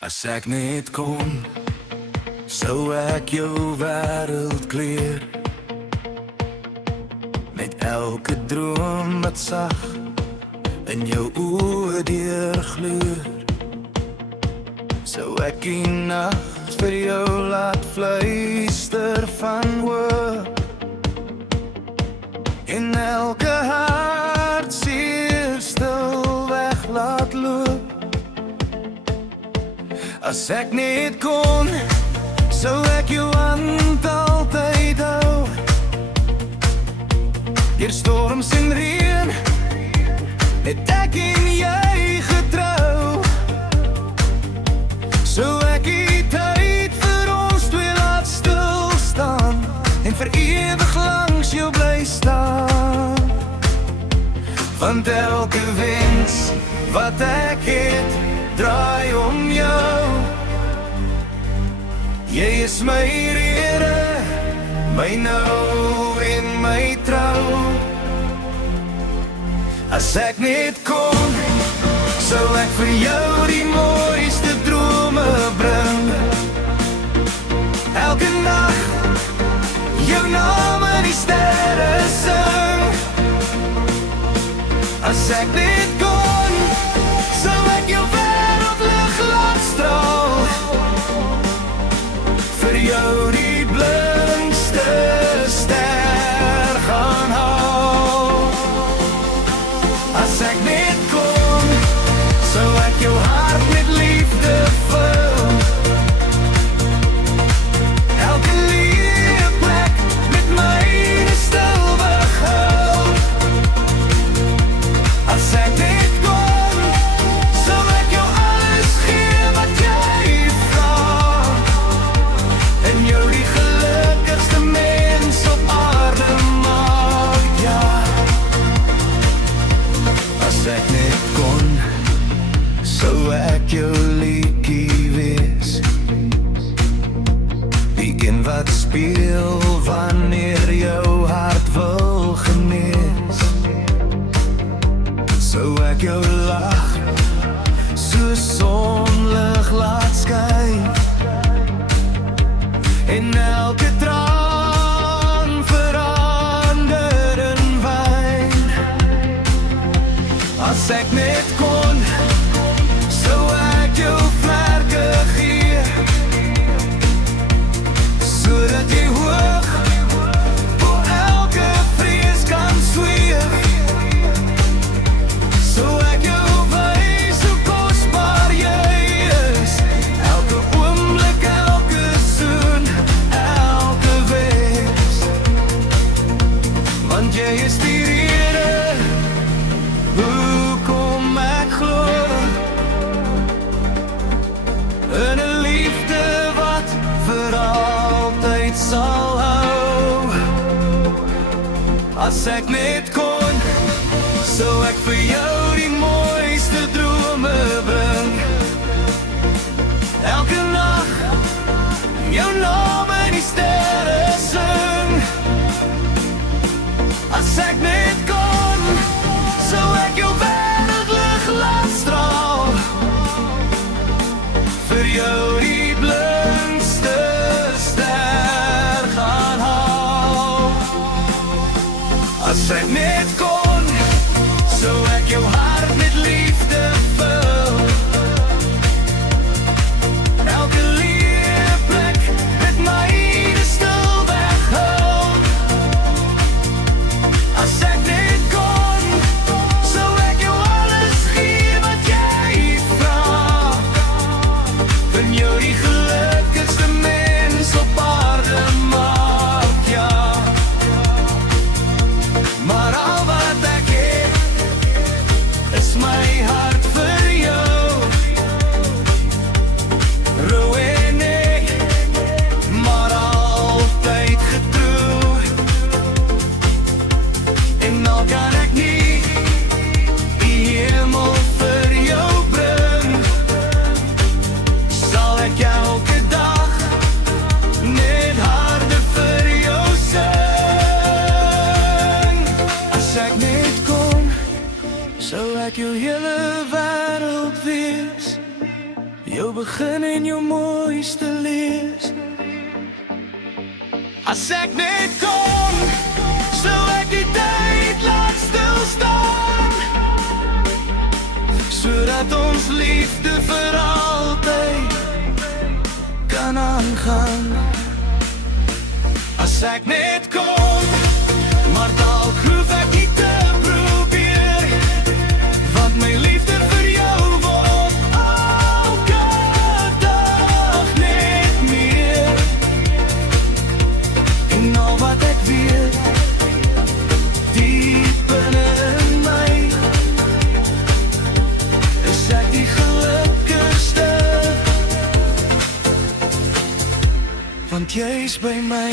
As ek net kon, sou ek jou wêreld kleur. Met elke droom wat sag in jou oë deurgloor. Sou ek die nag vir jou laat fluister van hoop. In elke hartseer stil weg laat loop. As ek net kon, sou ek jou hand altyd hou. Deur storms en reën, het ek en jy getrou. Sou ek die tyd vir ons twee laat stilstaan en vir ewig langs jou bly staan. Want elke wens wat ek het, draai om jou. Jy is my rede, my nou en my trou. As ek net kon, sou ek vir jou die mooiste drome bring. Elke nag jou naam in die sterre sing. As ek net kon, sou ek jou wêreldlig laat straal. Vir jou die blindste ster gaan haal. As ek net kon, sou ek jou hart met liefde vul. Elke liewe plek met myne stil behuil. As ek net kon, sou ek jou alles gee wat jy vra. En jou die gelukkigste mens op aarde maak, ja. As ek net kon, sou ek jou liedjie wees. Die een wat speel wanneer jou hart wil genees. Sou ek jou lach so sonlig laat skyn. En elke traan verander in wyn. As ek net kon, sou ek jou vlerke gee. Sodat jy hoog voor elke vrees kan sweef. Sou ek jou wys hoe kosbaar jy is. Elke oomblik, elke soen, elke wees. Want jy is die rede hoekom ek glo in 'n liefde wat vir altyd sal hou. As ek net kon, sou ek vir jou die mooiste drome bring. Elke nag jou naam in die sterre sing. As ek net kon, sou ek jou wêreldlig laat straal. Vir jou die blindste ster gaan haal. As ek net kon, sou ek jou hart met liefde vul. Elke liewe plek met myne stil weghuil. As ek net kon, sou ek jou alles gee wat jy vra. Vir jou die gelukkigste mens op aarde maak, ja. Maar begin en jou mooiste lees. As ek net kon, sou ek die tyd laat stilstaan, sodat ons liefde vir altyd kan aangaan. As ek net kon, maar dalk hoef ek nie te probeer, want my liefde vir jou word elke dag net meer. En al wat ek weet, diep binne in my, is ek die gelukkigste, want jy is by my.